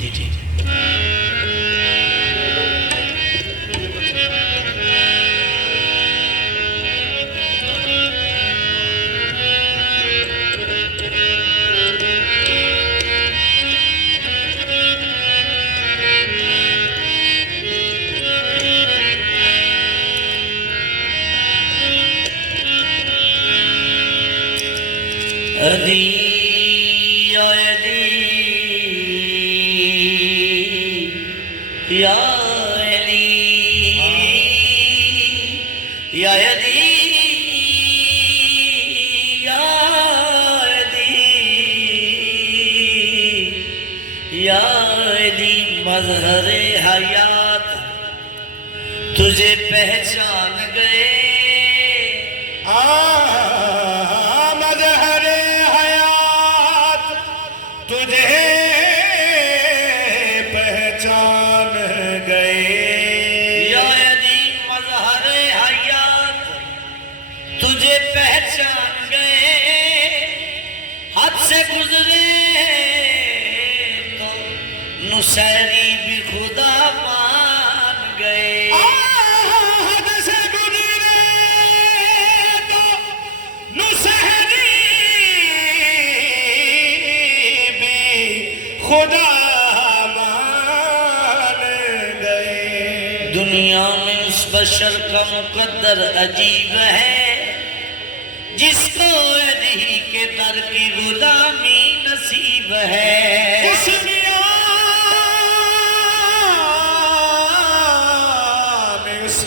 जी जी अली या अली या अली या अली या अली मज़हर-ए हयात तुझे पहचान गए मज़हर-ए हयात तुझे पहचान गए या अली मज़हर-ए हयात तुझे पहचान गए हद से गुजरे तो नुसैरी भी खुदा मान गए हद से गुजरे तो नुसैरी भी खुदा मान गए। दुनिया में उस बशर का मुकद्दर अजीब है जिसको अली के दर की गुलामी नसीब है इस दुनिया में उस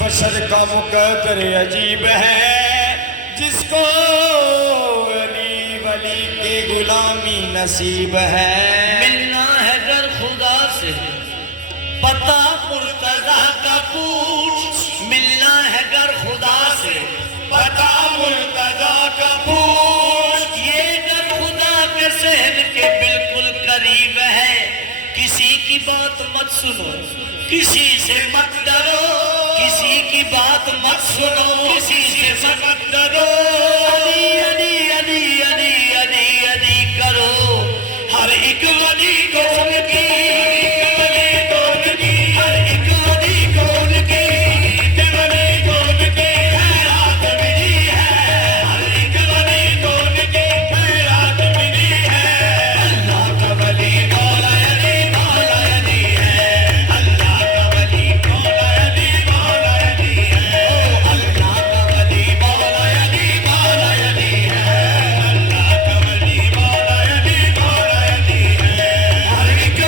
बशर का मुकद्दर अजीब है जिसको अली वली की गुलामी नसीब है। मिलना है गर खुदा से पता मुर्तजा का पूछ मिलना है गर खुदा से पता मुर्तजा का पूछ ये गर खुदा के सहन के बिल्कुल करीब है किसी की बात मत सुनो किसी से मत डरो किसी की बात मत सुनो किसी से मत डरो अली अली अली अली अली अली करो हर एक वली को उनकी हर एक वली को उनकी वली को उनकी खैरात मिली है हर एक वली को उनकी खैरात मिली है अल्लाह का वली मौला अली है अल्लाह का वली मौला अली है ओ अल्लाह का वली मौला अली है अल्लाह का वली मौला अली है हर एक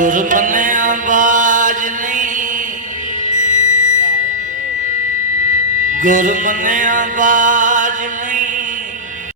ਗੁਰਮਨਿਆ ਬਾਜ ਨਹੀਂ, ਗੁਰਮਨਿਆ ਬਾਜ ਨਹੀਂ।